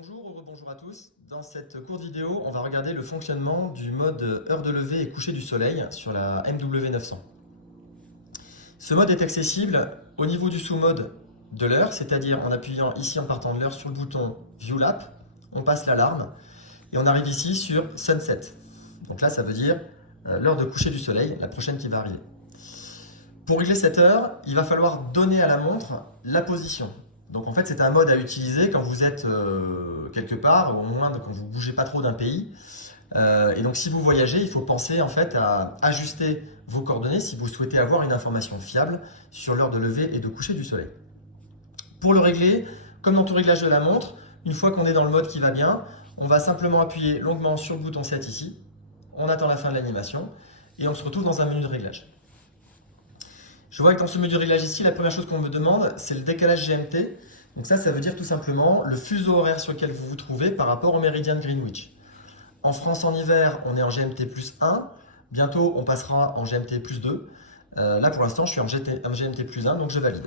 Bonjour ou rebonjour à tous. Dans cette courte vidéo, on va regarder le fonctionnement du mode heure de lever et coucher du soleil sur la MW900. Ce mode est accessible au niveau du sous-mode de l'heure, c'est-à-dire en appuyant ici en partant de l'heure sur le bouton View Lap, on passe l'alarme et on arrive ici sur Sunset. Donc là, ça veut dire l'heure de coucher du soleil, la prochaine qui va arriver. Pour régler cette heure, il va falloir donner à la montre la position. Donc en fait, c'est un mode à utiliser quand vous êtes quelque part, ou au moins quand vous ne bougez pas trop d'un pays. Et donc si vous voyagez, il faut penser en fait à ajuster vos coordonnées si vous souhaitez avoir une information fiable sur l'heure de lever et de coucher du soleil. Pour le régler, comme dans tout réglage de la montre, une fois qu'on est dans le mode qui va bien, on va simplement appuyer longuement sur le bouton 7 ici, on attend la fin de l'animation et on se retrouve dans un menu de réglage. Je vois que dans ce menu de réglage ici, la première chose qu'on me demande, c'est le décalage GMT. Donc ça veut dire tout simplement le fuseau horaire sur lequel vous vous trouvez par rapport au méridien de Greenwich. En France, en hiver, on est en GMT plus 1. Bientôt, on passera en GMT plus 2. Là, pour l'instant, je suis en GMT plus 1, donc je valide.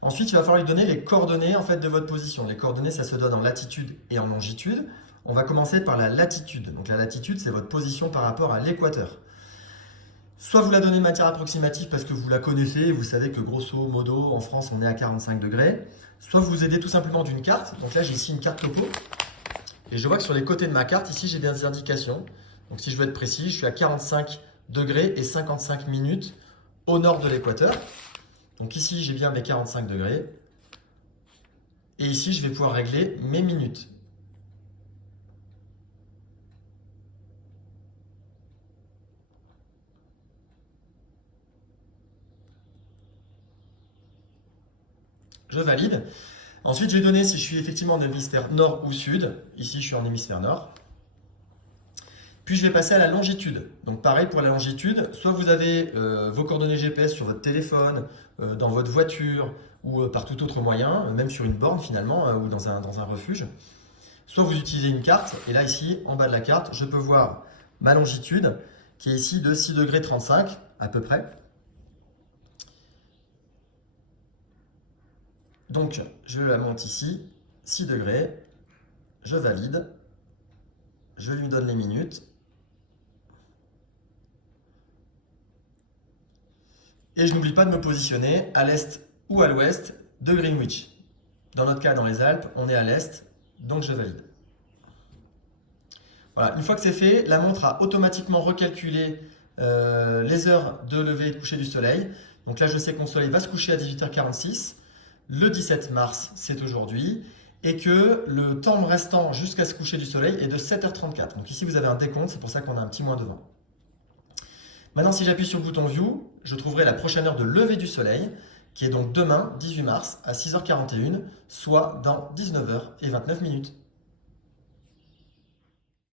Ensuite, il va falloir lui donner les coordonnées en fait, de votre position. Les coordonnées, ça se donne en latitude et en longitude. On va commencer par la latitude. Donc la latitude, c'est votre position par rapport à l'équateur. Soit vous la donnez de matière approximative parce que vous la connaissez et vous savez que grosso modo en France on est à 45 degrés. Soit vous vous aidez tout simplement d'une carte. Donc là j'ai ici une carte topo. Et je vois que sur les côtés de ma carte, ici j'ai des indications. Donc si je veux être précis, je suis à 45 degrés et 55 minutes au nord de l'équateur. Donc ici j'ai bien mes 45 degrés. Et ici je vais pouvoir régler mes minutes. Je valide. Ensuite, je vais donner si je suis effectivement en hémisphère nord ou sud. Ici, je suis en hémisphère nord. Puis, je vais passer à la longitude. Donc, pareil pour la longitude. Soit vous avez vos coordonnées GPS sur votre téléphone, dans votre voiture ou par tout autre moyen, même sur une borne finalement, ou dans un refuge. Soit vous utilisez une carte. Et là, ici, en bas de la carte, je peux voir ma longitude qui est ici de 6 degrés 35 à peu près. Donc, je la monte ici, 6 degrés, je valide, je lui donne les minutes. Et je n'oublie pas de me positionner à l'est ou à l'ouest de Greenwich. Dans notre cas, dans les Alpes, on est à l'est, donc je valide. Voilà, une fois que c'est fait, la montre a automatiquement recalculé les heures de lever et de coucher du soleil. Donc là, je sais que mon soleil va se coucher à 18h46. Le 17 mars, c'est aujourd'hui, et que le temps restant jusqu'à se coucher du soleil est de 7h34. Donc ici, vous avez un décompte, c'est pour ça qu'on a un petit moins devant. Maintenant, si j'appuie sur le bouton View, je trouverai la prochaine heure de lever du soleil, qui est donc demain, 18 mars, à 6h41, soit dans 19h29 minutes.